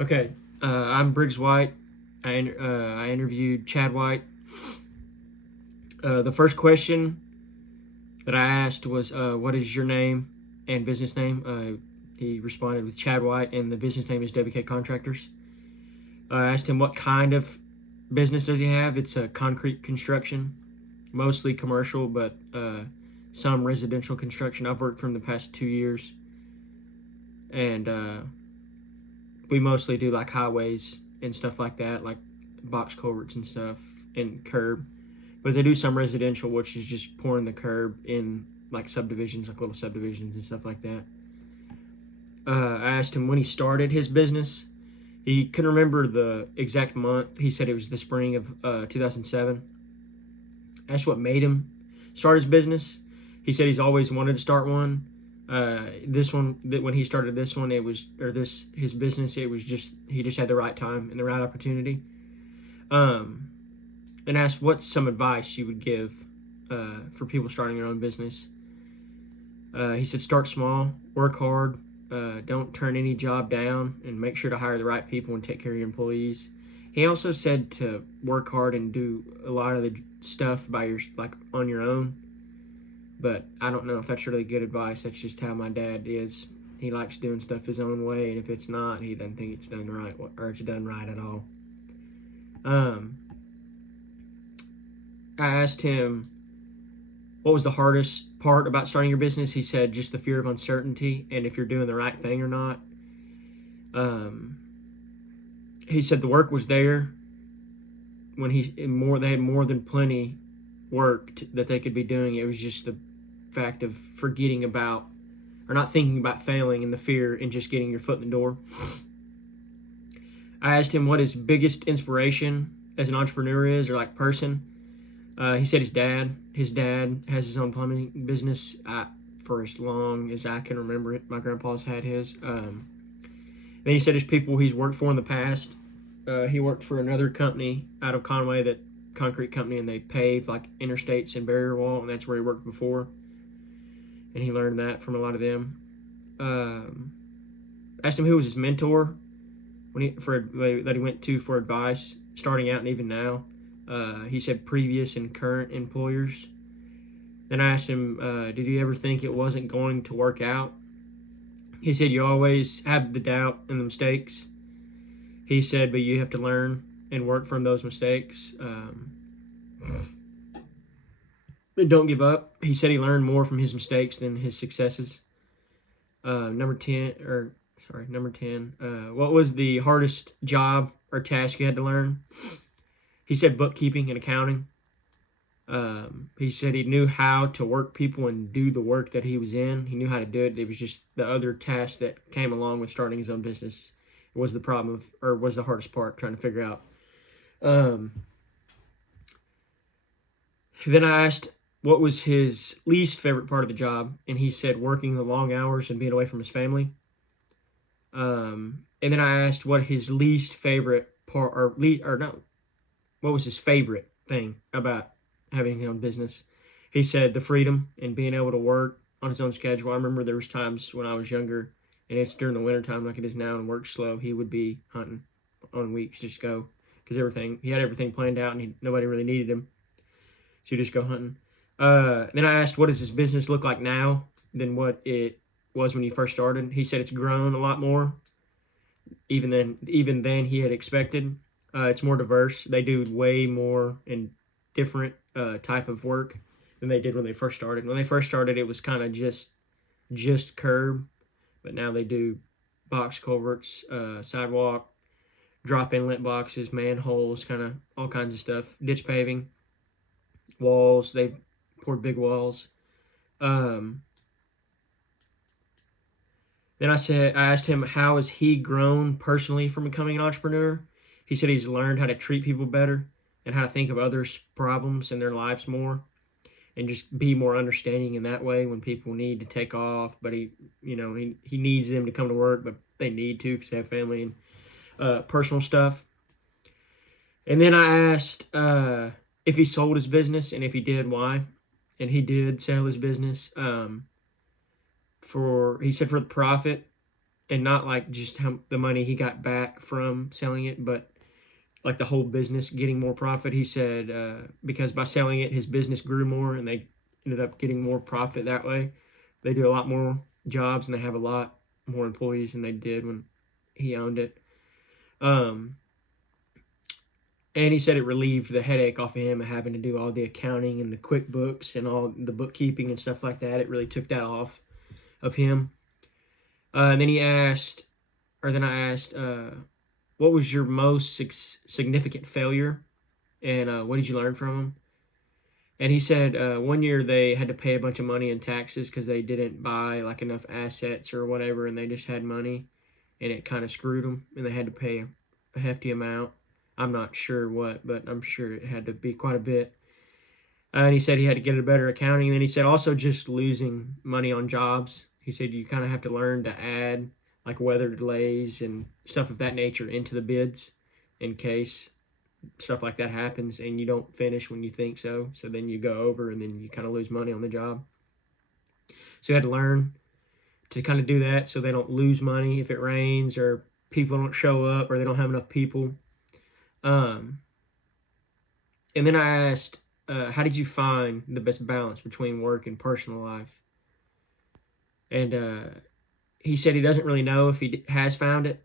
Okay, I'm Briggs White. I interviewed Chad White. The first question that I asked was, "What is your name and business name?" He responded with Chad White, and the business name is WK Contractors. I asked him what kind of business does he have. It's a concrete construction, mostly commercial, but some residential construction. I've worked for him the past 2 years, and we mostly do like highways and stuff like that, like box culverts and stuff, and curb. But they do some residential, which is just pouring the curb in like subdivisions, like little subdivisions and stuff like that. I asked him when he started his business. He couldn't remember the exact month. He said it was the spring of 2007. I asked what made him start his business. He said he's always wanted to start one. This one, that when he started this one, it was, or this, his business, it was just, he just had the right time and the right opportunity. And asked what's some advice you would give for people starting their own business. He said start small, work hard, don't turn any job down, and make sure to hire the right people and take care of your employees. He also said to work hard and do a lot of the stuff by your, like, on your own. But I don't know if that's really good advice. That's just how my dad is. He likes doing stuff his own way, and if it's not, he doesn't think it's done right, or it's done right at all. I asked him what was the hardest part about starting your business. He said just the fear of uncertainty and if you're doing the right thing or not. He said the work was there when they had more than plenty work that they could be doing. It was just the fact of forgetting about, or not thinking about failing, and the fear and just getting your foot in the door. I asked him what his biggest inspiration as an entrepreneur is, or like person. He said his dad. His dad has his own plumbing business for as long as I can remember it. My grandpa's had his. Then he said his people he's worked for in the past. He worked for another company out of Conway, that concrete company, and they pave like interstates and barrier wall, and that's where he worked before. And he learned that from a lot of them. Asked him who was his mentor that he went to for advice, starting out and even now. He said previous and current employers. Then I asked him, did he ever think it wasn't going to work out? He said you always have the doubt and the mistakes. He said, but you have to learn and work from those mistakes. Don't give up. He said he learned more from his mistakes than his successes. Number 10. What was the hardest job or task you had to learn? He said bookkeeping and accounting. He said he knew how to work people and do the work that he was in. He knew how to do it. It was just the other tasks that came along with starting his own business. It was the problem of, or was the hardest part, trying to figure out. Then I asked what was his least favorite part of the job, and he said working the long hours and being away from his family. And then I asked what his least favorite part, what was his favorite thing about having his own business. He said the freedom and being able to work on his own schedule. I remember there was times when I was younger, and it's during the winter time like it is now, and work slow. He would be hunting on weeks, just go, because he had everything planned out, and nobody really needed him, so you just go hunting. Then I asked what does his business look like now than what it was when he first started. He said it's grown a lot more, even then he had expected. It's more diverse. They do way more and different type of work than they did when they first started. When they first started, it was kind of just curb, but now they do box culverts, sidewalk, drop inlet boxes, manholes, kind of all kinds of stuff, ditch paving, walls. They poured big walls. Then I asked him how has he grown personally from becoming an entrepreneur. He said he's learned how to treat people better and how to think of others' problems in their lives more, and just be more understanding in that way when people need to take off. But he needs them to come to work, but they need to because they have family and personal stuff. And then I asked if he sold his business, and if he did, why. And he did sell his business. He said for the profit, and not like just how the money he got back from selling it, but like the whole business getting more profit. He said because by selling it, his business grew more, and they ended up getting more profit that way. They do a lot more jobs, and they have a lot more employees than they did when he owned it. Um, and he said it relieved the headache off of him of having to do all the accounting and the QuickBooks and all the bookkeeping and stuff like that. It really took that off of him. And then he asked, or then I asked, what was your most significant failure, and what did you learn from them? And he said one year they had to pay a bunch of money in taxes because they didn't buy like enough assets or whatever, and they just had money, and it kind of screwed them, and they had to pay a hefty amount. I'm not sure what, but I'm sure it had to be quite a bit. And he said he had to get a better accounting. And then he said also just losing money on jobs. He said you kind of have to learn to add like weather delays and stuff of that nature into the bids in case stuff like that happens and you don't finish when you think so. So then you go over and then you kind of lose money on the job. So you had to learn to kind of do that so they don't lose money if it rains or people don't show up or they don't have enough people. And then I asked, how did you find the best balance between work and personal life? And he said he doesn't really know if he has found it.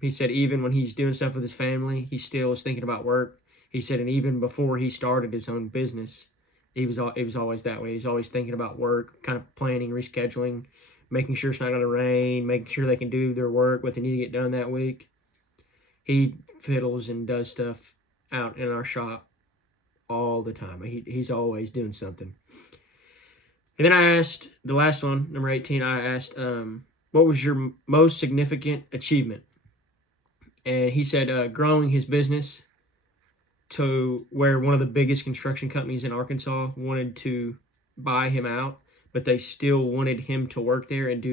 He said even when he's doing stuff with his family, he still is thinking about work. He said, and even before he started his own business, it was always that way. He's always thinking about work, kind of planning, rescheduling, making sure it's not going to rain, making sure they can do their work, what they need to get done that week. He fiddles and does stuff out in our shop all the time. He's always doing something. And then I asked the last one, number 18. I asked, what was your most significant achievement? And he said, growing his business to where one of the biggest construction companies in Arkansas wanted to buy him out, but they still wanted him to work there and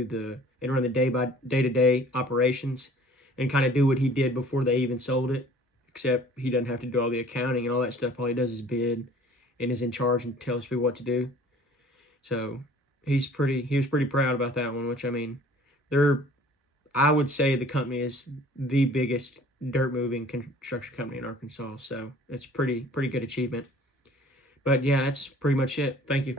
run the day-to-day operations and kind of do what he did before they even sold it. Except he doesn't have to do all the accounting and all that stuff. All he does is bid and is in charge and tells people what to do. So he was pretty proud about that one, which I mean, I would say the company is the biggest dirt moving construction company in Arkansas. So it's pretty good achievement. But yeah, that's pretty much it. Thank you.